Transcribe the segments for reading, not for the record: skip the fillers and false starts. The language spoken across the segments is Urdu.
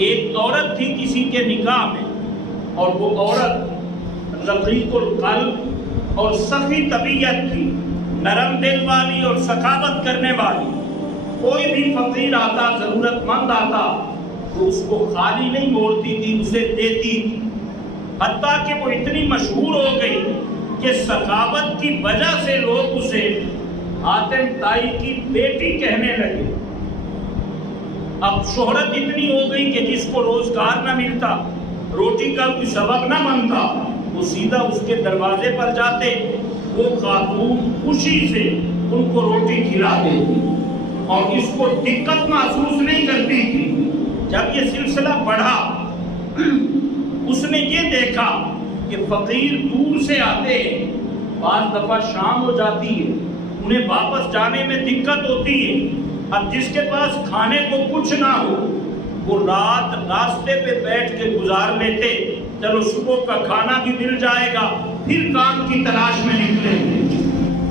ایک عورت تھی کسی کے نکاح میں، اور وہ عورت رقیق القلب اور سخی طبیعت تھی، نرم دل والی اور سخاوت کرنے والی۔ کوئی بھی فقیر آتا، ضرورت مند آتا تو اس کو خالی نہیں موڑتی تھی، اسے دیتی تھی۔ حتیٰ کہ وہ اتنی مشہور ہو گئی کہ سخاوت کی وجہ سے لوگ اسے حاتم طائی کی بیٹی کہنے لگے۔ اب شہرت اتنی ہو گئی کہ جس کو روزگار نہ ملتا، روٹی کا کوئی سبب نہ بنتا، وہ سیدھا اس کے دروازے پر جاتے، وہ خاتون خوشی سے ان کو روٹی کھلاتے اور اس کو دقت محسوس نہیں کرتی تھی۔ جب یہ سلسلہ بڑھا، اس نے یہ دیکھا کہ فقیر دور سے آتے ہیں، بعض دفعہ شام ہو جاتی ہے، انہیں واپس جانے میں دقت ہوتی ہے۔ اب جس کے پاس کھانے کو کچھ نہ ہو، وہ رات راستے پہ بیٹھ کے گزار لیتے، چلو صبح کا کھانا بھی مل جائے گا، پھر کام کی تلاش میں نکلیں گے۔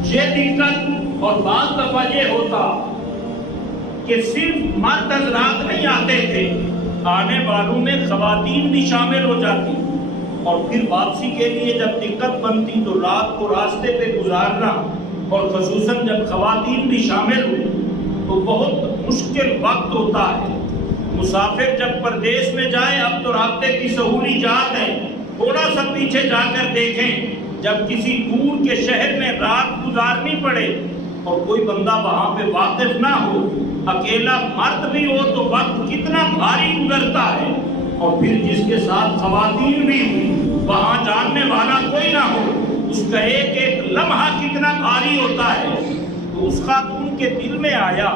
یہ دقت، اور بعض دفعہ یہ ہوتا کہ صرف مرد حضرات نہیں آتے تھے، آنے والوں میں خواتین بھی شامل ہو جاتی، اور پھر واپسی کے لیے جب دقت بنتی تو رات کو راستے پہ گزارنا، اور خصوصاً جب خواتین بھی شامل ہو تو بہت مشکل وقت ہوتا ہے۔ مسافر جب پردیس میں جائے، اب تو رابطے کی سہولیات ہے، تھوڑا سا پیچھے جا کر دیکھیں، جب کسی دور کے شہر میں رات گزارنی پڑے اور کوئی بندہ وہاں پہ واقف نہ ہو، اکیلا مرد بھی ہو تو وقت کتنا بھاری گزرتا ہے، اور پھر جس کے ساتھ خواتین بھی وہاں جاننے والا کوئی نہ ہو، اس کا ایک ایک لمحہ کتنا بھاری ہوتا ہے۔ تو اس خاتون کے دل میں آیا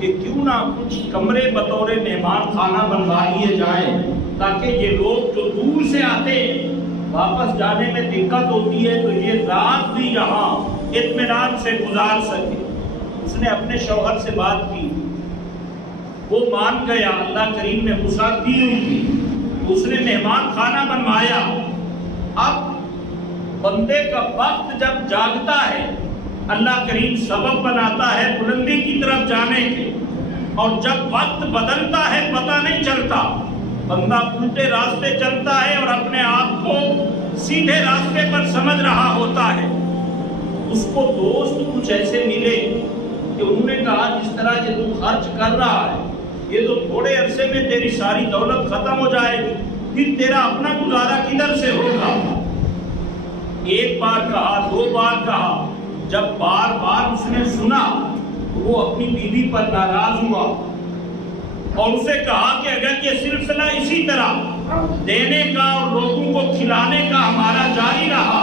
کہ کیوں نہ کچھ کمرے بطور مہمان خانہ بنوا لیے جائیں، تاکہ یہ لوگ جو دور سے آتے ہیں، واپس جانے میں دقت ہوتی ہے تو یہ رات بھی یہاں اطمینان سے گزار سکے۔ اس نے اپنے شوہر سے بات کی، وہ مان گیا، اللہ کریم نے وسعت دی ہوئی تھی، اس نے مہمان خانہ بنوایا۔ اب بندے کا وقت جب جاگتا ہے، اللہ کریم سبب بناتا ہے بلندی کی طرف جانے کے، اور جب وقت بدلتا ہے پتہ نہیں چلتا، بندہ الٹے راستے چلتا ہے اور اپنے آپ کو سیدھے راستے پر سمجھ رہا ہوتا ہے۔ اس کو دوست کچھ ایسے ملے کہ انہوں نے کہا جس طرح یہ تو خرچ کر رہا ہے، یہ تو تھوڑے عرصے میں تیری ساری دولت ختم ہو جائے گی، پھر تیرا اپنا گزارا کدھر سے ہوگا؟ ایک بار کہا، دو بار کہا، جب بار بار اس نے سنا تو وہ اپنی بیوی پر ناراض ہوا اور اسے کہا کہ اگر یہ سلسلہ اسی طرح دینے کا اور لوگوں کو کھلانے کا ہمارا جاری رہا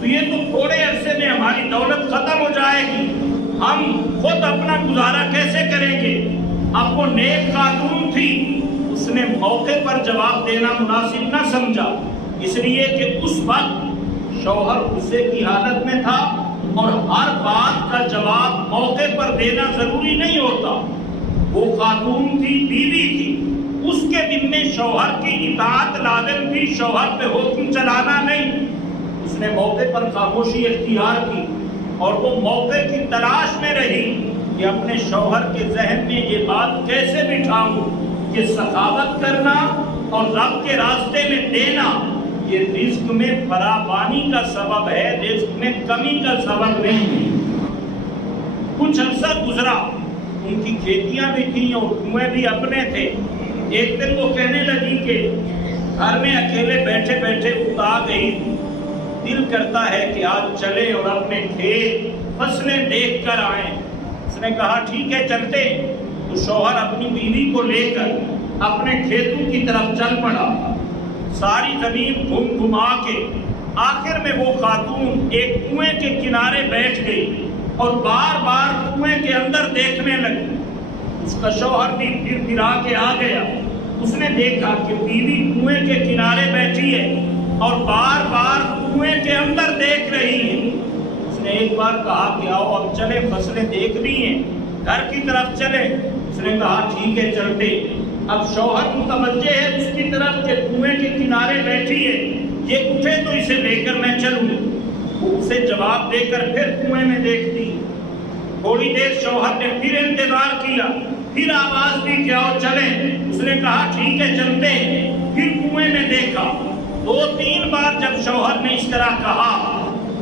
تو یہ تو تھوڑے عرصے میں ہماری دولت ختم ہو جائے گی، ہم خود اپنا گزارا کیسے کریں گے؟ اب وہ نیک خاتون تھی، اس نے موقع پر جواب دینا مناسب نہ سمجھا، اس لیے کہ اس وقت شوہر غصے کی حالت میں تھا اور ہر بات کا جواب موقع پر دینا ضروری نہیں ہوتا۔ وہ خاتون تھی، بیوی تھی، اس کے دل میں شوہر کی اطاعت لازم تھی، شوہر پہ حکم چلانا نہیں۔ اس نے موقع پر خاموشی اختیار کی اور وہ موقع کی تلاش میں رہی کہ اپنے شوہر کے ذہن میں یہ بات کیسے بٹھاؤں کہ سخاوت کرنا اور رب کے راستے میں دینا یہ رزق میں فراوانی کا سبب ہے، رزق میں کمی کا سبب نہیں۔ کچھ عرصہ گزرا، ان کی کھیتیاں بھی تھیں اور کنویں بھی اپنے تھے۔ ایک دن وہ کہنے لگی کہ گھر میں اکیلے بیٹھے بیٹھے اکتا گئی، دل کرتا ہے کہ آج چلے اور اپنے کھیت فصلیں دیکھ کر آئیں۔ اس نے کہا ٹھیک ہے چلتے، تو شوہر اپنی بیوی کو لے کر اپنے کھیتوں کی طرف چل پڑا۔ ساری زمین گھوم گھما کے آخر میں وہ خاتون ایک کنویں کے کنارے بیٹھ گئی اور بار بار کنویں کے اندر دیکھنے لگی۔ اس کا شوہر بھی پھر پھرا کے آ گیا، اس نے دیکھا کہ بیوی کنویں کے کنارے بیٹھی ہے اور بار بار کنویں کے اندر دیکھ رہی ہے۔ اس نے ایک بار کہا کہ آؤ اب چلے، فصلیں دیکھ لی ہیں، گھر کی طرف چلے۔ اس نے کہا ٹھیک ہے چلتے۔ اب شوہر متوجہ ہے اس کی طرف کہ کنویں کے کنارے بیٹھی ہے، یہ اٹھے تو اسے لے کر میں چلوں۔ وہ اسے جواب دے کر پھر کنویں میں دیکھتی۔ تھوڑی دیر شوہر نے پھر انتظار کیا، پھر آواز دی کہ آؤ چلیں، اس نے کہا ٹھیک ہے چلتے ہیں۔ پھر کنویں میں دیکھا، 2-3 بار جب شوہر نے اس طرح کہا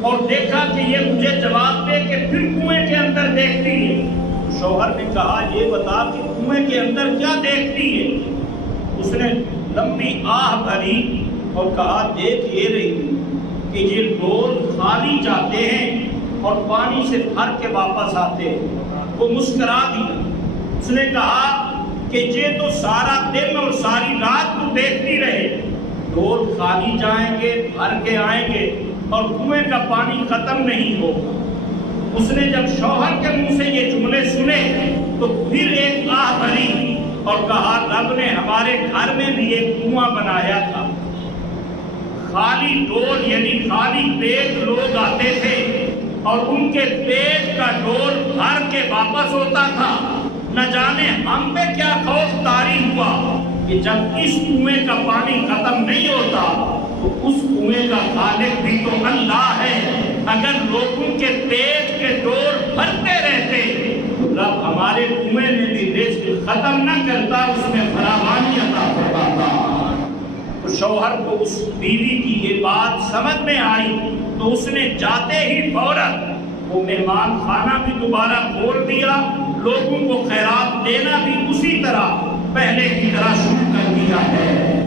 اور دیکھا کہ یہ مجھے جواب دے کہ پھر کنویں کے اندر دیکھتی ہے، شوہر نے کہا یہ بتا کہ کنویں کے اندر کیا دیکھتی ہے؟ اس نے لمبی آہ بھری اور کہا دیکھ یہ رہی کہ یہ ڈول خالی جاتے ہیں اور پانی سے بھر کے واپس آتے ہیں۔ وہ مسکرا دیا۔ اس نے کہا کہ یہ تو سارا دن اور ساری رات تو دیکھتی رہے، ڈول خالی جائیں گے، بھر کے آئیں گے اور کنویں کا پانی ختم نہیں ہوگا۔ اس نے جب شوہر کے منہ سے یہ جملے سنے تو پھر ایک آہ بھری اور کہا رب نے ہمارے گھر میں بھی ایک کنواں بنایا تھا، خالی ڈول یعنی خالی پیٹ لوگ آتے تھے اور ان کے پیٹ کا ڈول بھر کے واپس ہوتا تھا۔ نہ جانے ہم پہ کیا خوف طاری ہوا کہ جب اس کنویں کا پانی ختم نہیں ہوتا تو اس کنویں کا خالق بھی تو اللہ ہے۔ اگر لوگوں کے پیٹ کے ڈول بھرتے رہتے تو رب ہمارے کنویں میں بھی رزق ختم نہ کرتا، اس میں فراوانی عطا فرماتا۔ تو شوہر کو اس بیوی کی یہ بات سمجھ میں آئی تو اس نے جاتے ہی فوراً وہ مہمان خانہ بھی دوبارہ کھول دیا، لوگوں کو خیرات دینا بھی اسی طرح پہلے کی طرح شروع کر دیا ہے۔